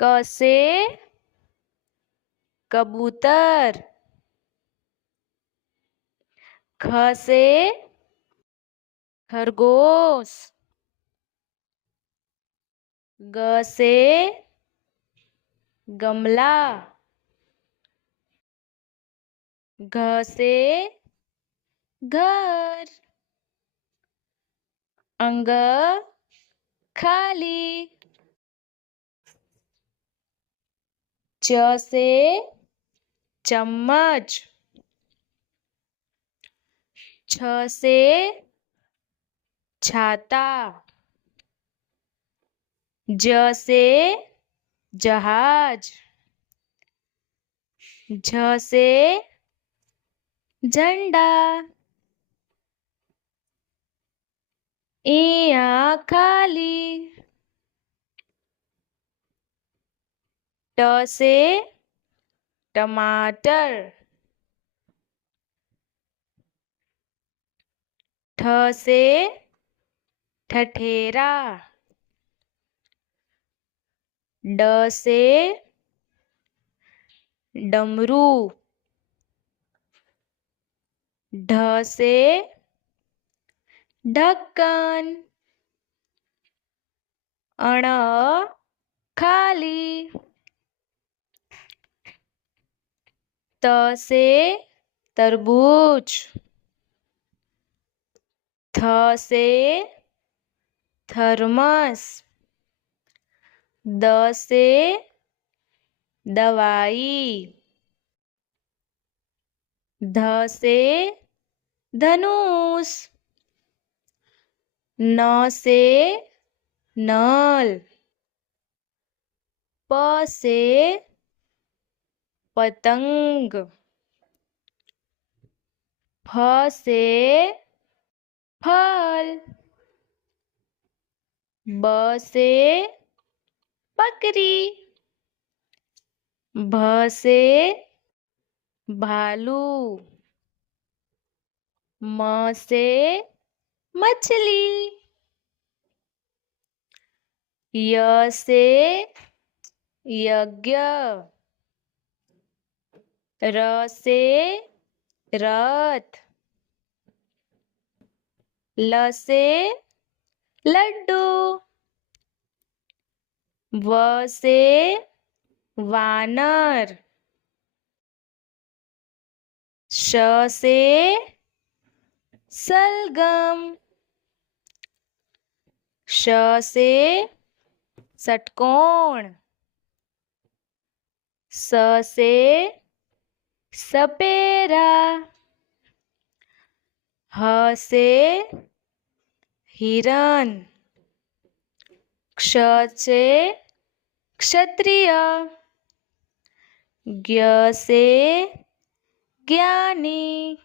क से कबूतर, ख से खरगोश, ग से गमला, घ से घर, अंग खाली, च से चम्मच, छ से छाता, ज से जहाज, झ से झंडा, इया खाली, ट से टमाटर, ठ से ठठेरा, ड से डमरू, ढ से ढक्कन, अण खाली, त से तरबूज, थ से थर्मस, द से दवाई, ध से धनुष, न से नल, प से पतंग, फ से फल, ब से बकरी, भ से भालू, म से मछली, य से यज्ञ, र से रथ, ल से लड्डू, व से वानर, श से सलगम, श से षटकोण, स से सपेरा, ह से हिरण, क्ष से क्षत्रिय, ज्ञ से ज्ञानी।